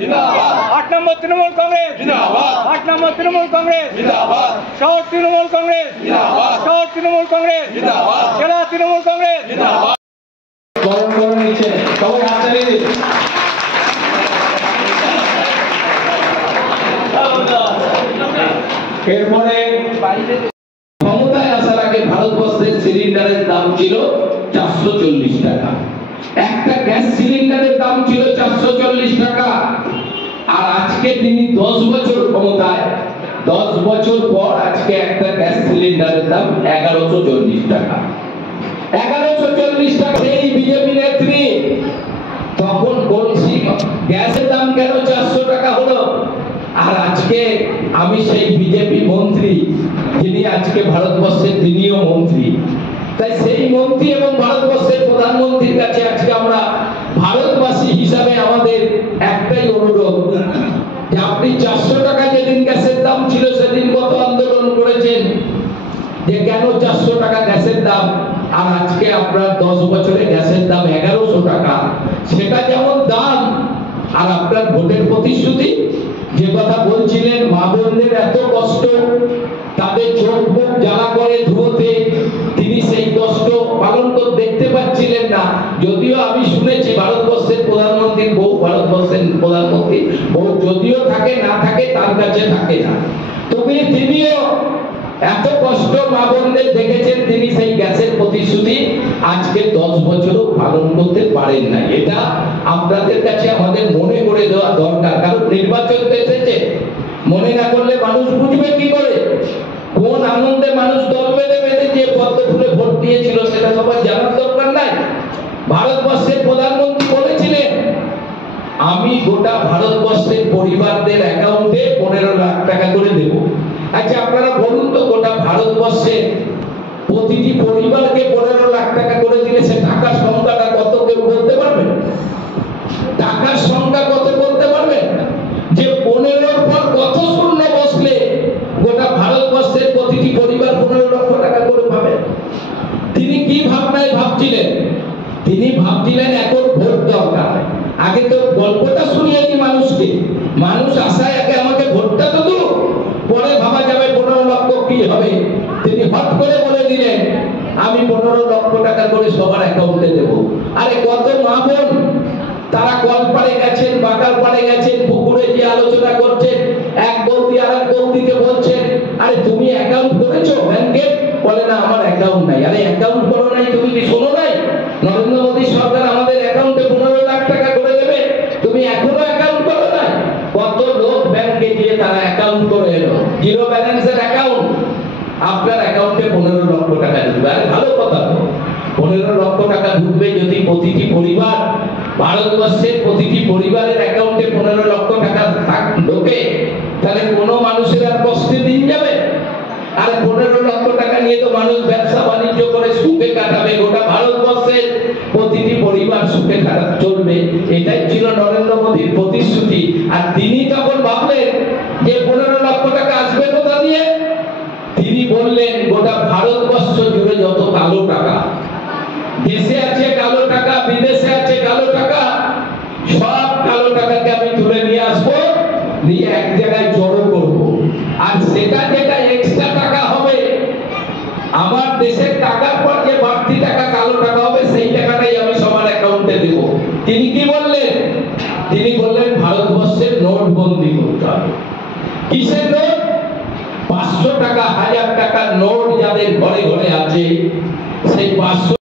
जिंदाबाद 8 नंबर तृणमूल कांग्रेस जिंदाबाद 8 नंबर तृणमूल कांग्रेस जिंदाबाद शहर तृणमूल कांग्रेस जिंदाबाद शहर तृणमूल कांग्रेस जिंदाबाद জেলা তৃণমূল কাংগ্রেস জিন্দাবাদ বরণ করে নিচ্ছে সবাই হাত তালি দিন এরপরে ক্ষমতায় আসার আগে ভারতবর্ষের সিলিন্ডারের দাম ছিল 440 টাকা একটা গ্যাস সিলিন্ডারের দাম ছিল 440 টাকা আর আজকে তিনি 10 বছর ক্ষমতায় 10 বছর পর আজকে একটা গ্যাস সিলিন্ডারের দাম 1140 টাকা 1140 টাকা এই বিজেপি নেত্রী তখন বলছি গ্যাসের দাম কেন 400 টাকা হলো আর আজকে আমি সেই বিজেপি মন্ত্রী যিনি আজকে ভারতবর্ষের তিনিও মন্ত্রী তাই সেই মন্ত্রী এবং ভারতবর্ষের প্রধানমন্ত্রীর কাছে আজকে আমরা ভারতবাসী হিসাবে আমাদের একটাই অনুরোধ যে আপনি 400 টাকা যেদিন গ্যাসের দাম ছিল সেদিন কত আন্দোলন করেছেন যে কেন 400 টাকা গ্যাসের দাম আর আজকে আপনার 10 বছরে গ্যাসের দাম 1100 টাকা সেটা যেমন দাম আর আপনার ভোটের প্রতিশ্রুতি যে কথা বলছিলেন মা বোনদের এত কষ্ট তাদের চোখ মুখ জ্বালা করে ধুয়োতে তিনি সেই কষ্ট পালন করে দেখতে পাচ্ছিলেন না যদিও আমি শুনেছি ভারতবর্ষের প্রধানমন্ত্রীর বউ ভারতবর্ষের প্রধানমন্ত্রী বউ যদিও থাকে না থাকে তার কাছে থাকে না তবে তিনিও এত কষ্ট মা বোনদের দেখেছেন তিনি সেই গ্যাসের প্রতিশ্রুতি আজকে 10 বছরও পালন করতে পারেন না এটা আপনাদের কাছে আমাদের মনে করে দেওয়া দরকার কারণ নির্বাচন তো এসেছে মনে না করলে মানুষ বুঝবে কি করে কোন আনন্দে মানুষ দল বেঁধে বেঁধে যে পদ্ম ফুলে ভোট দিয়েছিল সেটা সবার জানার দরকার নাই ভারতবর্ষের প্রধানমন্ত্রী বলেছিলেন আমি গোটা ভারতবর্ষের পরিবারদের অ্যাকাউন্টে 15 লাখ টাকা করে দেব আচ্ছা আপনারা বলুন তো গোটা ভারতবর্ষে প্রতিটি পরিবারকে 15 লাখ টাকা করে দিলে সে টাকার সংখ্যাটা কত কেউ বলতে পারবেন টাকার সংখ্যা কত বলতে পারবেন যে 15 পর কত শূন্য বসলে গোটা ভারতবর্ষের প্রতিটি পরিবার 15 লক্ষ টাকা করে পাবে তিনি কি ভাবনায় ভাবছিলেন তিনি ভাবছিলেন এখন ভোট দরকার আগে তো গল্পটা শুনিয়েছি মানুষকে মানুষ আশায় আগে আমাকে ভোটটা তো দিল পরে ভাবা যাবে 15 লক্ষ কি হবে তিনি হট করে বলে দিলেন আমি 15 লক্ষ টাকা করে সবার অ্যাকাউন্টে দেব আরে কত মা বোন তারা কলপাড়ে গেছেন বাগাল পাড়ে গেছেন পুকুরে যে আলোচনা করছেন এক বৌদি আর এক বৌদিকে বলছেন আরে তুমি অ্যাকাউন্ট করেছো ব্যাংকে বলে না আমার অ্যাকাউন্ট নাই আরে অ্যাকাউন্ট করো নাই তুমি কি শোনো নাই নরেন্দ্র মোদী সরকার আমাদের অ্যাকাউন্টে 15 লাখ টাকা করে দেবে তুমি এখনো অ্যাকাউন্ট করো নাই কত লোক ব্যাংকে গিয়ে তারা অ্যাকাউন্ট করে এলো জিরো ব্যালেন্সের অ্যাকাউন্ট আপনার অ্যাকাউন্টে 15 লক্ষ টাকা ঢুকবে আরে ভালো কথা তো 15 লক্ষ টাকা ঢুকবে যদি প্রতিটি পরিবার ভারতবর্ষের প্রতিটি পরিবারের অ্যাকাউন্টে 15 লক্ষ টাকা ঢোকে তাহলে কোনো মানুষের আর কষ্টের দিন যাবে আর 15 লক্ষ টাকা নিয়ে তো মানুষ ব্যবসা বাণিজ্য করে সুখে কাটাবে গোটা ভারতবর্ষের প্রতিটি পরিবার সুখে চলবে এটাই ছিল নরেন্দ্র মোদীর প্রতিশ্রুতি আর তিনি তখন ভাবলেন যে 15 লক্ষ টাকা আসবে কোথা দিয়ে তিনি বললেন গোটা ভারতবর্ষ জুড়ে যত কালো টাকা দেশে আছে কালো টাকা বিদেশে আছে কালো টাকা সব কালো টাকাকে আমি তুলে নিয়ে আসবো নিয়ে এক জায়গায় জড়ো করবো আর সেটা যেটা এক্সট্রা টাকা হবে আমার দেশের টাকার পর যে বাড়তি টাকা কালো টাকা হবে সেই টাকাটাই আমি সবার অ্যাকাউন্টে দেব তিনি কি বললেন তিনি বললেন ভারতবর্ষের নোটবন্দি করতে হবে কিসের নোট 500 টাকা 1000 টাকার নোট যাদের ঘরে ঘরে আছে সেই 500